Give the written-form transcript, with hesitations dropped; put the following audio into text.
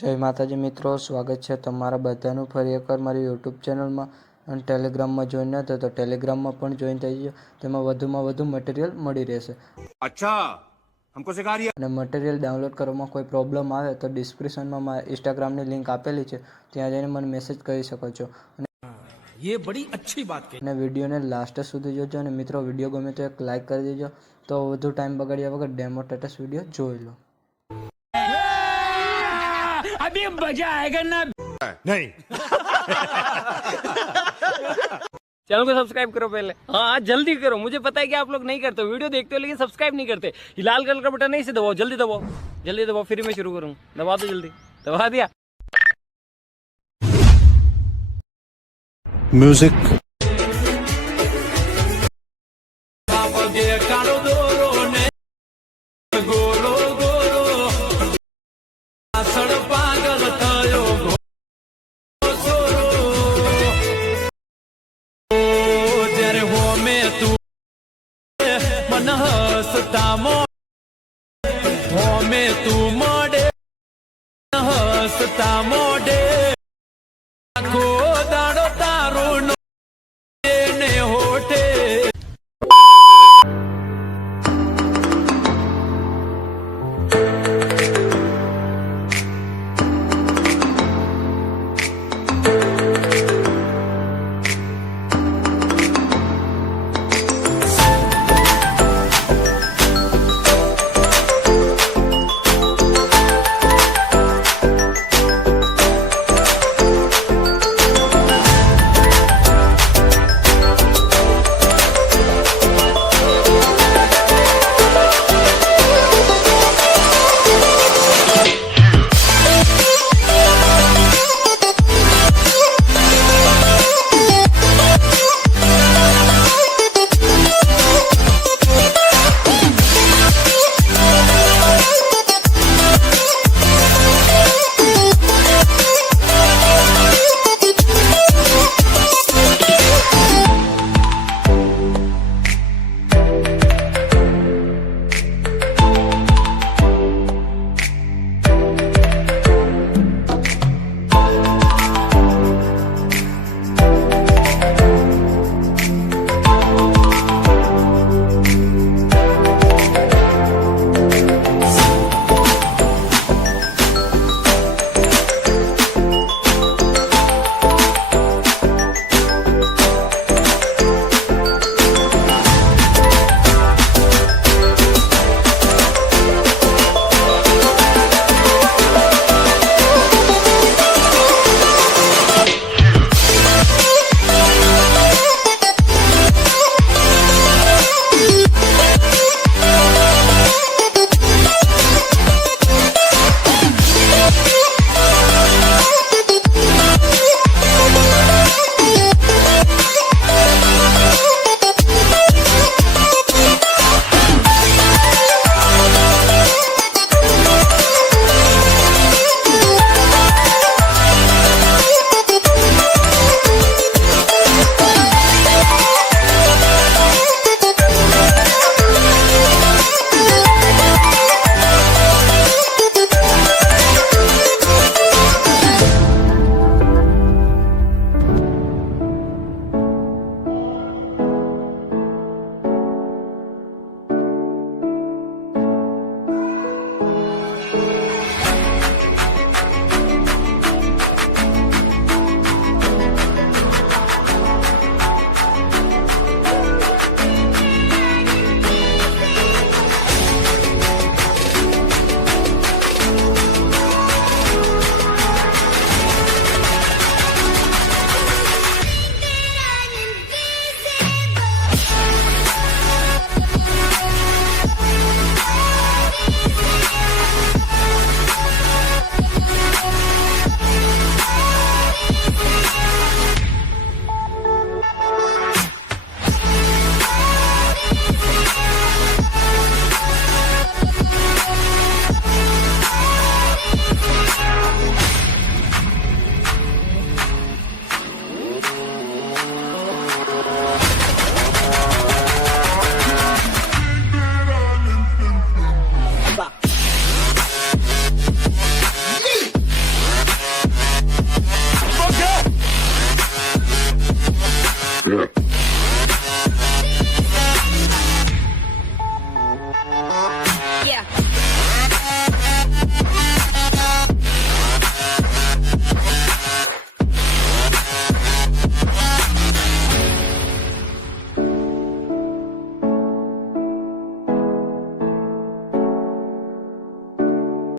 જય માતાજી મિત્રો, સ્વાગત છે તમારા બધાનું ફરી એકવાર મારી યુટ્યુબ ચેનલમાં અને ટેલિગ્રામમાં જોઈન ન થયો તો ટેલિગ્રામમાં પણ જોઈન થઈ ગયો. તેમાં વધુમાં વધુ મટીરિયલ મળી રહેશે. અચ્છા, હમકો સિખા રહ્યા. અને મટીરિયલ ડાઉનલોડ કરવામાં કોઈ પ્રોબ્લેમ આવે તો ડિસ્ક્રિપ્શનમાં મારા ઇન્સ્ટાગ્રામની લિંક આપેલી છે, ત્યાં જઈને મને મેસેજ કરી શકો છો. ये बड़ी अच्छी बात कही. અને વિડીયોને લાસ્ટ સુધી જોજો. અને મિત્રો, વિડીયો ગમે તો એક લાઇક કરી દેજો. તો વધુ ટાઈમ બગાડ્યા વગર ડેમો સ્ટેટસ વિડીયો જોઈ લો. अभी मजा आएगा ना. नहीं. चैनल को सब्सक्राइब करो पहले. हाँ जल्दी करो, मुझे पता है कि आप लोग नहीं करते, वीडियो देखते हो लेकिन सब्सक्राइब नहीं करते. ये लाल कलर का बटन नहीं से दबाओ, जल्दी दबाओ, जल्दी दबाओ, फिर मैं शुरू करूँ. दबा दो जल्दी, दबा दिया. म्यूजिक તું મોડે હસતા મોડે